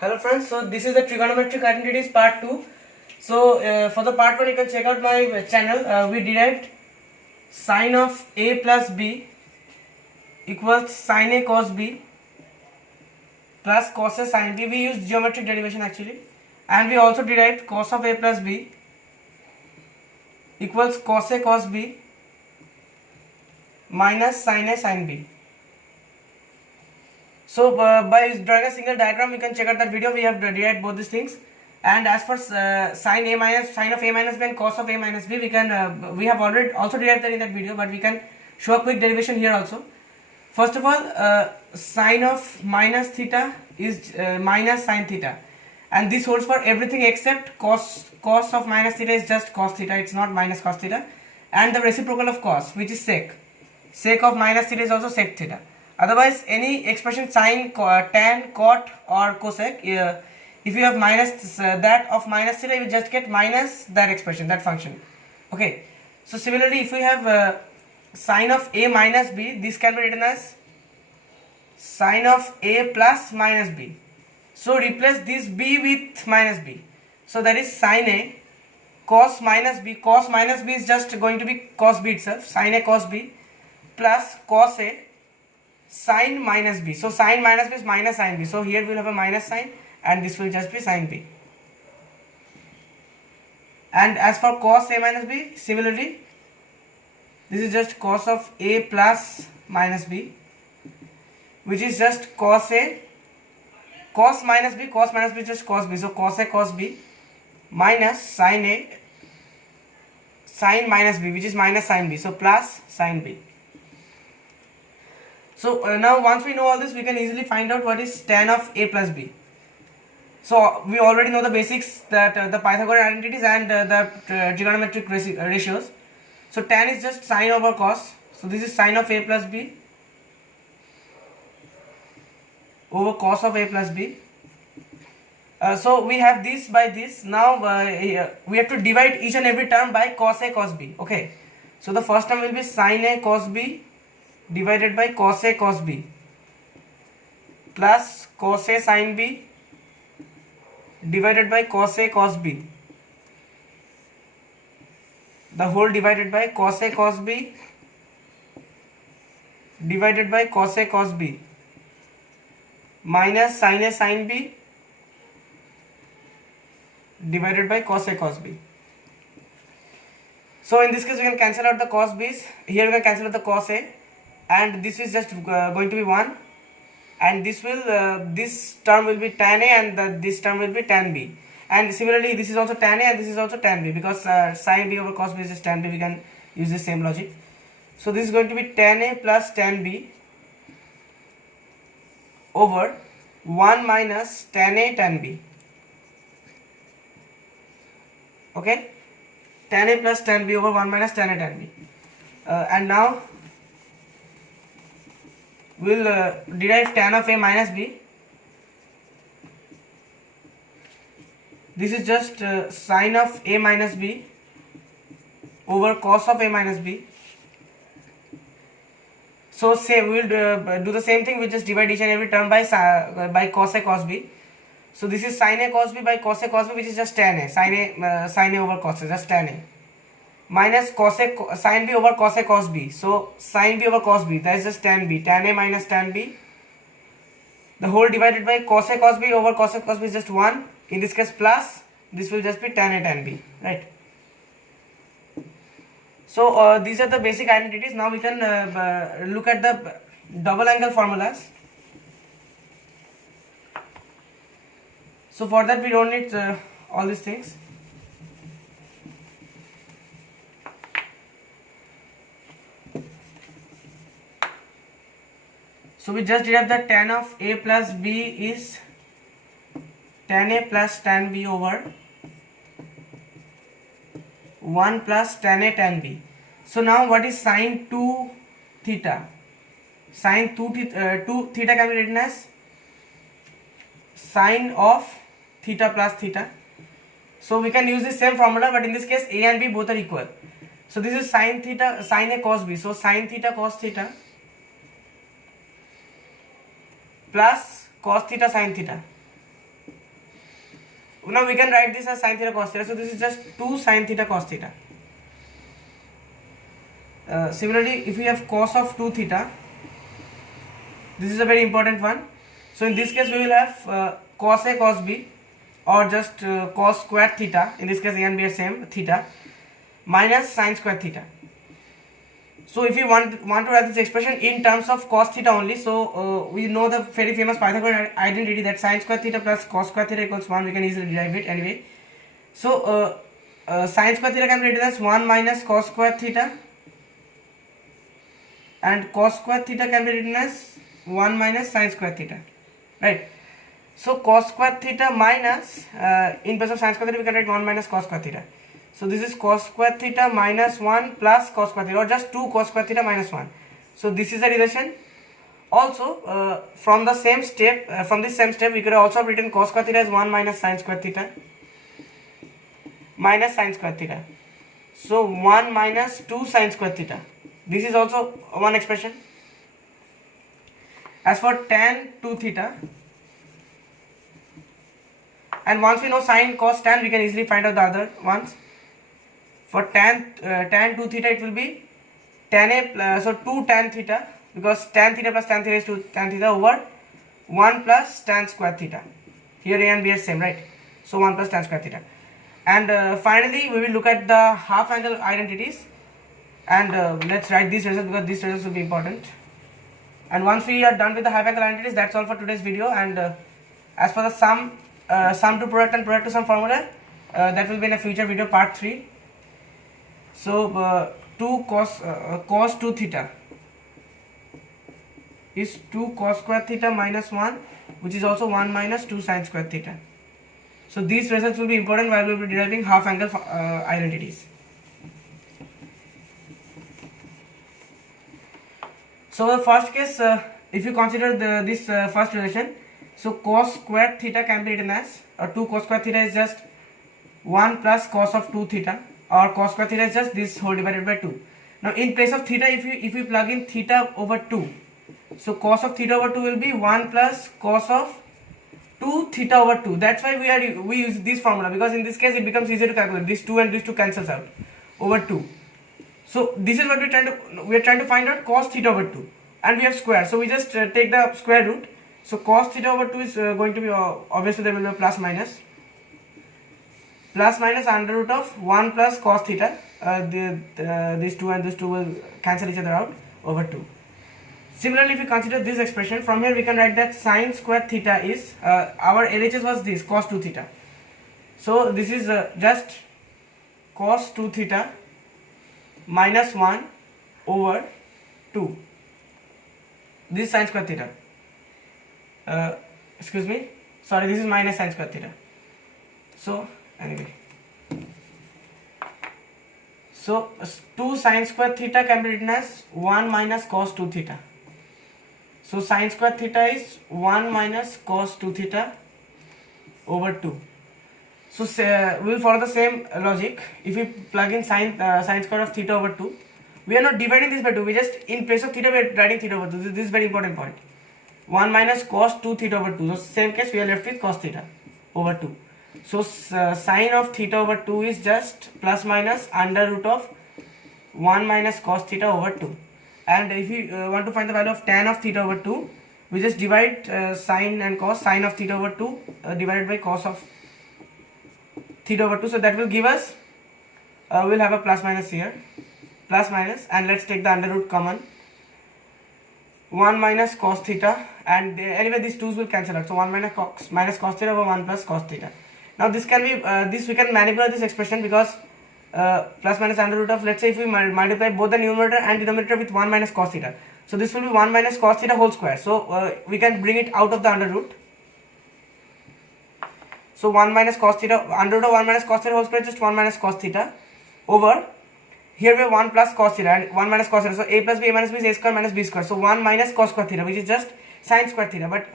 Hello friends, so this is the trigonometric identities part 2. So for the part 1 you can check out my channel. We derived sine of a plus b equals sine a cos b plus cos a sine b. We used geometric derivation actually, and we also derived cos of a plus b equals cos a cos b minus sine a sine b. So by drawing a single diagram we can check out that video. We have derived both these things. And as for sine of a minus b and cos of a minus b, we have already also derived that in that video, but we can show a quick derivation here also. First of all, sine of minus theta is minus sine theta, and this holds for everything except cos of minus theta is just cos theta. It's not minus cos theta. And the reciprocal of cos, which is sec of minus theta is also sec theta. Otherwise, any expression sine, tan, cot or cosec, if you have minus that of minus theta, you will just get minus that expression, that function. Okay. So similarly, if we have sine of a minus b, this can be written as sine of a plus minus b. So replace this b with minus b. So that is sine a cos minus b. Cos minus b is just going to be cos b itself. Sine a cos b plus cos a sine minus b. So sine minus b is minus sine b. So here we will have a minus sign, and this will just be sine b. And as for cos a minus b, similarly, this is just cos of a plus minus b, which is just cos a cos minus b is just cos b. So cos a cos b minus sine a sine minus b, which is minus sine b. So plus sine b. So now once we know all this, we can easily find out what is tan of a plus b. So we already know the basics, that the Pythagorean identities and the trigonometric ratios. So tan is just sine over cos. So this is sine of a plus b over cos of a plus b. So we have this by this. Now we have to divide each and every term by cos a cos b. Okay. So the first term will be sine a cos b divided by cos a cos b plus cos a sin b divided by cos a cos b, the whole divided by cos a cos b divided by cos a cos b minus sin a sin b divided by cos a cos b. So in this case we can cancel out the cos b's. Here we can cancel out the cos a, and this is just going to be 1, and this term will be tan a, and this term will be tan b. And similarly this is also tan a and this is also tan b, because sin b over cos b is just tan b. We can use the same logic. So this is going to be tan a plus tan b over 1 minus tan a tan b. Okay, tan a plus tan b over 1 minus tan a tan b. And now we will derive tan of a minus b. This is just sine of a minus b over cos of a minus b. So say we will do the same thing. We just divide each and every term by cos a cos b. So this is sine a cos b by cos a cos b, which is just tan a. Sine a over cos a, just tan a, minus cos a sin b over cos a cos b. So sin b over cos b, that is just tan b. Tan a minus tan b, the whole divided by cos a cos b over cos a cos b is just 1. In this case plus, this will just be tan a tan b, right? So these are the basic identities. Now we can look at the double angle formulas. So for that we don't need all these things. So we just derive that tan of a plus b is tan a plus tan b over 1 plus tan a tan b. So now what is sine 2 theta? Sine 2 theta can be written as sine of theta plus theta. So we can use the same formula, but in this case a and b both are equal. So this is sine a cos b. So sine theta cos theta plus cos theta sin theta. now we can write this as sin theta cos theta. So this is just 2 sin theta cos theta. Similarly, if we have cos of 2 theta, this is a very important one. So in this case we will have cos A cos B, or just cos square theta. In this case A and B are same, theta, minus sin square theta. So if you want to write this expression in terms of cos theta only, so we know the very famous Pythagorean identity that sin square theta plus cos square theta equals 1. We can easily derive it anyway. So sin square theta can be written as 1 minus cos square theta, and cos square theta can be written as 1 minus sin square theta, right? So cos square theta minus, in place of sin square theta we can write 1 minus cos square theta. So this is cos square theta minus 1 plus cos square theta, or just 2 cos square theta minus 1. So this is the relation. Also from the same step, we could have also have written cos square theta as 1 minus sin square theta minus sin square theta. So 1 minus 2 sin square theta. This is also one expression. As for tan 2 theta, and once we know sin, cos, tan, we can easily find out the other ones. For tan 2 theta, it will be tan A, so 2 tan theta, because tan theta plus tan theta is 2 tan theta over 1 plus tan square theta. Here A and B are same, right? So 1 plus tan square theta. And finally, we will look at the half angle identities, and let's write these results, because these results will be important. And once we are done with the half angle identities, that's all for today's video. And as for the sum to product and product to sum formula, that will be in a future video, part 3. So 2 cos 2 theta is 2 cos square theta minus 1, which is also 1 minus 2 sin square theta. So these results will be important while we will be deriving half angle identities. So the first case, if you consider this first relation, so cos square theta can be written as, 2 cos square theta is just 1 plus cos of 2 theta, or cos square theta is just this whole divided by 2. Now in place of theta, if you plug in theta over 2, so cos of theta over 2 will be 1 plus cos of 2 theta over 2. That's why we use this formula, because in this case it becomes easier to calculate. This 2 and this 2 cancels out over 2. So this is what we are trying to find out, cos theta over 2, and we have square. So we just take the square root. So cos theta over 2 is going to be, obviously there will be a plus minus under root of 1 plus cos theta. These 2 and this 2 will cancel each other out over 2. Similarly, if we consider this expression, from here we can write that sin square theta is, our LHS was this, cos 2 theta. So this is just cos 2 theta minus 1 over 2. This is sin square theta. Excuse me, sorry, this is minus sin square theta. So anyway, so 2 sin square theta can be written as 1 minus cos 2 theta. So sin square theta is 1 minus cos 2 theta over 2. So we will follow the same logic. If we plug in sin square of theta over 2, we are not dividing this by 2, we just, in place of theta we are writing theta over 2. This is very important point. 1 minus cos 2 theta over 2. So same case we are left with cos theta over 2. So sine of theta over 2 is just plus minus under root of 1 minus cos theta over 2. And if you want to find the value of tan of theta over 2, we just divide sine and cos. Sine of theta over 2 divided by cos of theta over 2. So that will give us, we'll have a plus minus here, plus minus, and let's take the under root common. 1 minus cos theta, and anyway these 2's will cancel out. So 1 minus cos theta over 1 plus cos theta. Now this can be, we can manipulate this expression, because plus minus under root of, let's say if we multiply both the numerator and denominator with 1 minus cos theta. So this will be 1 minus cos theta whole square. So we can bring it out of the under root. So 1 minus cos theta, under root of 1 minus cos theta whole square is just 1 minus cos theta over, here we have 1 plus cos theta and 1 minus cos theta. So a plus b, a minus b is a square minus b square. So 1 minus cos square theta, which is just sin square theta. But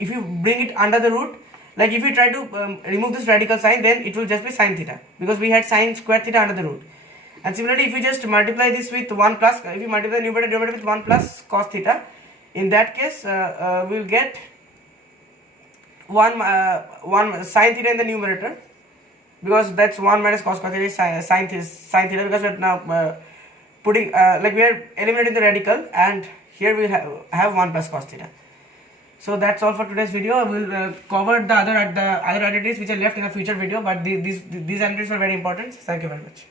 if you bring it under the root, like if you try to remove this radical sign, then it will just be sin theta, because we had sin square theta under the root. And similarly, if we just multiply this with 1 plus, if you multiply the numerator with 1 plus cos theta, in that case we will get 1 sine theta in the numerator, because that's 1 minus cos theta is sine theta, because we're now putting like we are eliminating the radical, and here we have 1 plus cos theta. So that's all for today's video. We'll cover the other identities which are left in a future video, but these identities are very important. Thank you very much.